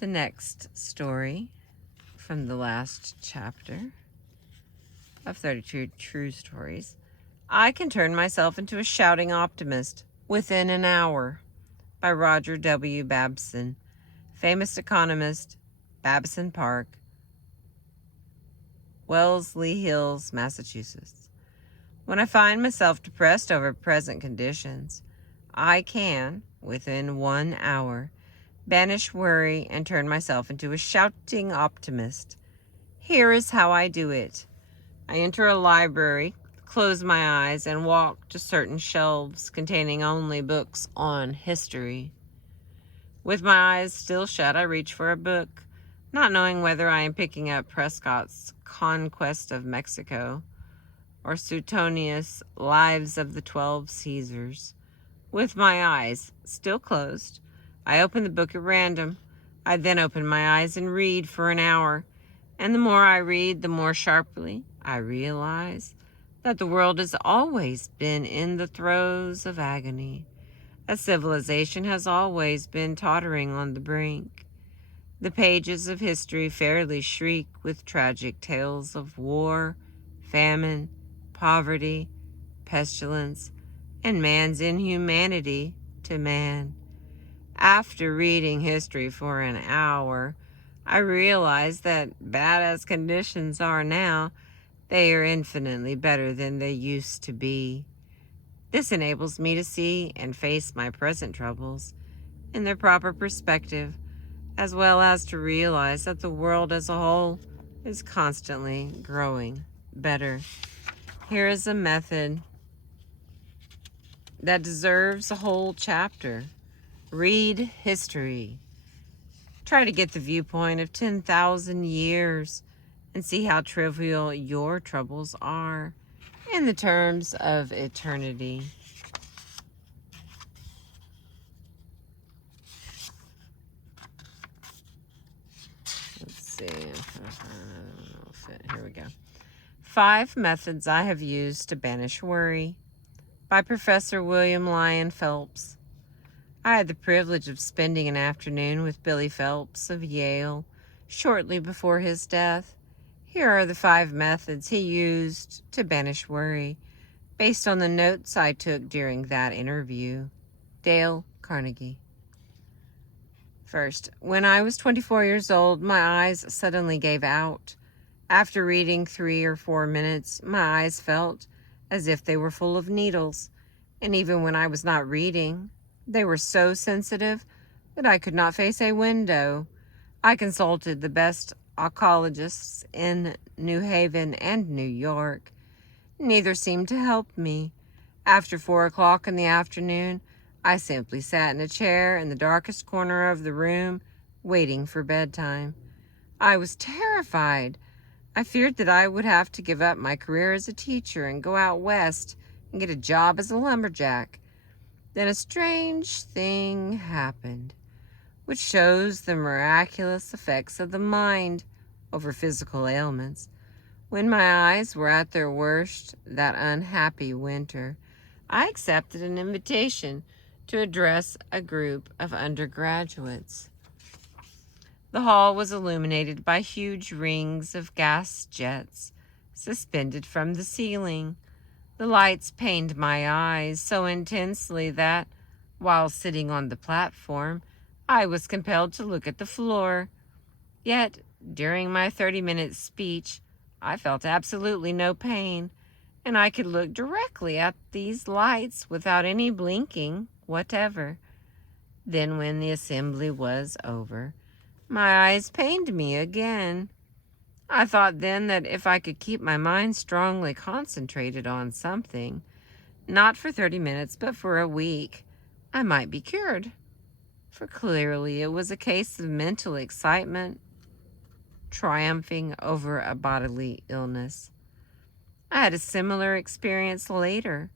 The next story from the last chapter of 32 True Stories. I Can Turn Myself into a Shouting Optimist Within an Hour by Roger W. Babson, famous economist, Babson Park, Wellesley Hills, Massachusetts. When I find myself depressed over present conditions, I can, within 1 hour, banish worry and turn myself into a shouting optimist. Here is how I do it. I enter a library, close my eyes, and walk to certain shelves containing only books on history. With my eyes still shut, I reach for a book, not knowing whether I am picking up Prescott's Conquest of Mexico or Suetonius' Lives of the 12 Caesars. With my eyes still closed, I open the book at random. I then open my eyes and read for an hour. And the more I read, the more sharply I realize that the world has always been in the throes of agony. A civilization has always been tottering on the brink. The pages of history fairly shriek with tragic tales of war, famine, poverty, pestilence, and man's inhumanity to man. After reading history for an hour, I realized that bad as conditions are now, they are infinitely better than they used to be. This enables me to see and face my present troubles in their proper perspective, as well as to realize that the world as a whole is constantly growing better. Here is a method that deserves a whole chapter. Read history. Try to get the viewpoint of 10,000 years and see how trivial your troubles are in the terms of eternity. Let's see. Here we go. 5 Methods I Have Used to Banish Worry by Professor William Lyon Phelps. I had the privilege of spending an afternoon with Billy Phelps of Yale shortly before his death. Here are the 5 methods he used to banish worry, based on the notes I took during that interview. Dale Carnegie. First, when I was 24 years old, my eyes suddenly gave out. After reading 3 or 4 minutes, my eyes felt as if they were full of needles, and even when I was not reading, they were so sensitive that I could not face a window. I consulted the best oncologists in New Haven and New York. Neither seemed to help me. After 4 o'clock in the afternoon, I simply sat in a chair in the darkest corner of the room, waiting for bedtime. I was terrified. I feared that I would have to give up my career as a teacher and go out west and get a job as a lumberjack. Then a strange thing happened, which shows the miraculous effects of the mind over physical ailments. When my eyes were at their worst that unhappy winter, I accepted an invitation to address a group of undergraduates. The hall was illuminated by huge rings of gas jets suspended from the ceiling. The lights pained my eyes so intensely that, while sitting on the platform, I was compelled to look at the floor. Yet, during my 30-minute speech, I felt absolutely no pain, and I could look directly at these lights without any blinking whatever. Then, when the assembly was over, my eyes pained me again. I thought then that if I could keep my mind strongly concentrated on something, not for 30 minutes, but for a week, I might be cured. For clearly it was a case of mental excitement triumphing over a bodily illness. I had a similar experience later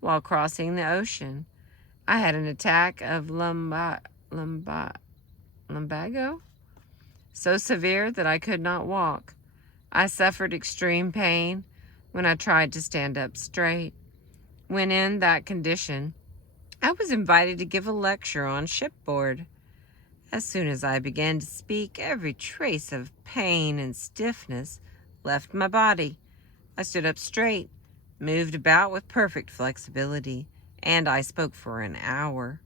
while crossing the ocean. I had an attack of lumbago, so severe that I could not walk. I suffered extreme pain when I tried to stand up straight. When in that condition, I was invited to give a lecture on shipboard. As soon as I began to speak, every trace of pain and stiffness left my body. I stood up straight, moved about with perfect flexibility, and I spoke for an hour.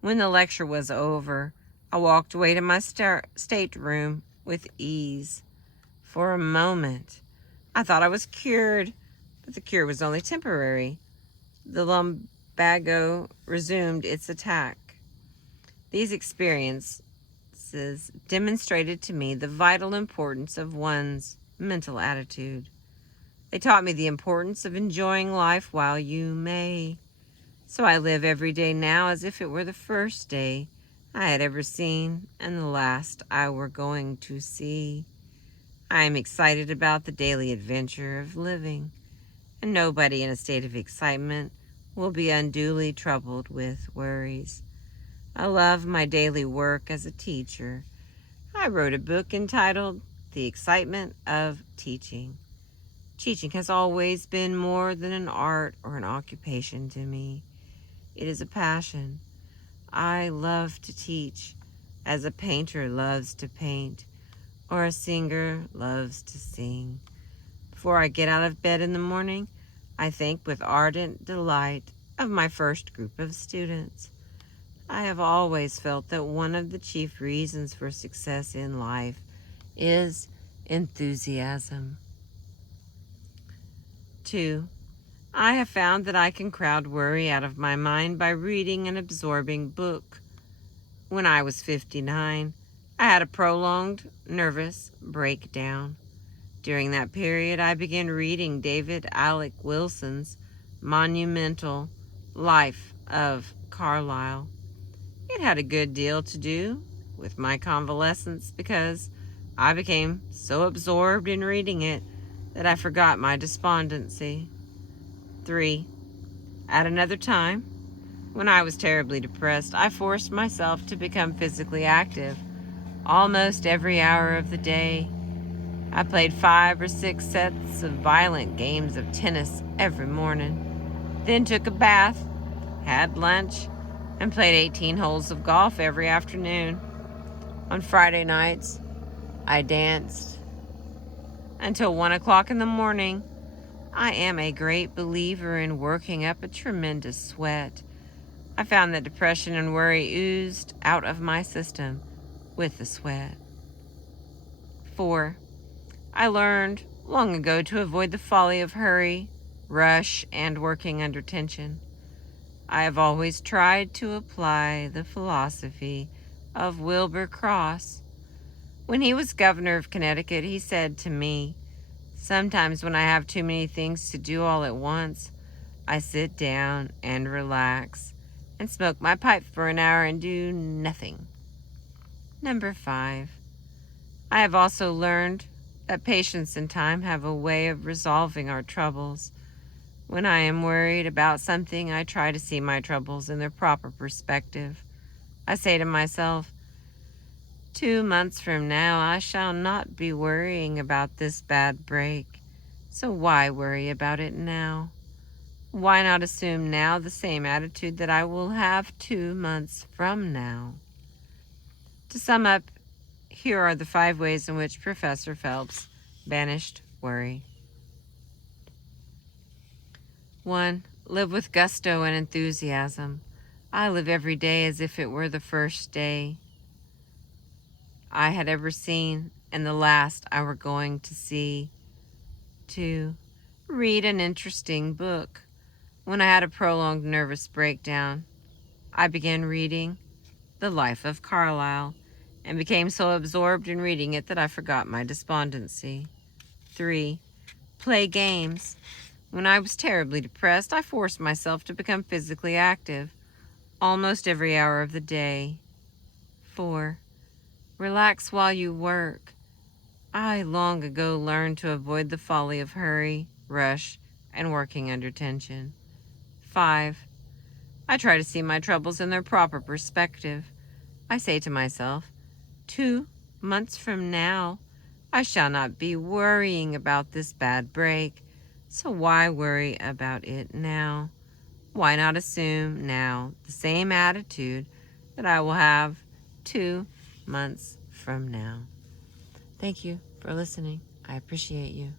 When the lecture was over, I walked away to my stateroom with ease. For a moment, I thought I was cured, but the cure was only temporary. The lumbago resumed its attack. These experiences demonstrated to me the vital importance of one's mental attitude. They taught me the importance of enjoying life while you may. So I live every day now as if it were the first day I had ever seen and the last I were going to see. I am excited about the daily adventure of living, and nobody in a state of excitement will be unduly troubled with worries. I love my daily work as a teacher. I wrote a book entitled The Excitement of Teaching. Teaching has always been more than an art or an occupation to me. It is a passion. I love to teach, as a painter loves to paint, or a singer loves to sing. Before I get out of bed in the morning, I think with ardent delight of my first group of students. I have always felt that one of the chief reasons for success in life is enthusiasm. 2. I have found that I can crowd worry out of my mind by reading an absorbing book. When I was 59, I had a prolonged nervous breakdown. During that period, I began reading David Alec Wilson's monumental Life of Carlyle. It had a good deal to do with my convalescence because I became so absorbed in reading it that I forgot my despondency. 3. At another time, when I was terribly depressed, I forced myself to become physically active almost every hour of the day. I played 5 or 6 sets of violent games of tennis every morning, then took a bath, had lunch, and played 18 holes of golf every afternoon. On Friday nights, I danced until 1 o'clock in the morning. I am a great believer in working up a tremendous sweat. I found that depression and worry oozed out of my system with the sweat. 4. I learned long ago to avoid the folly of hurry, rush, and working under tension. I have always tried to apply the philosophy of Wilbur Cross. When he was governor of Connecticut, he said to me, "Sometimes when I have too many things to do all at once, I sit down and relax and smoke my pipe for an hour and do nothing." 5. I have also learned that patience and time have a way of resolving our troubles. When I am worried about something, I try to see my troubles in their proper perspective. I say to myself, 2 months from now, I shall not be worrying about this bad break. So why worry about it now? Why not assume now the same attitude that I will have 2 months from now? To sum up, here are the 5 ways in which Professor Phelps banished worry. 1. Live with gusto and enthusiasm. I live every day as if it were the first day I had ever seen and the last I were going to see. 2. Read an interesting book. When I had a prolonged nervous breakdown, I began reading The Life of Carlyle and became so absorbed in reading it that I forgot my despondency. 3. Play games. When I was terribly depressed, I forced myself to become physically active almost every hour of the day. 4. Relax while you work. I long ago learned to avoid the folly of hurry, rush, and working under tension. 5. I try to see my troubles in their proper perspective. I say to myself, 2 months from now, I shall not be worrying about this bad break. So why worry about it now? Why not assume now the same attitude that I will have 2 months from now. Thank you for listening. I appreciate you.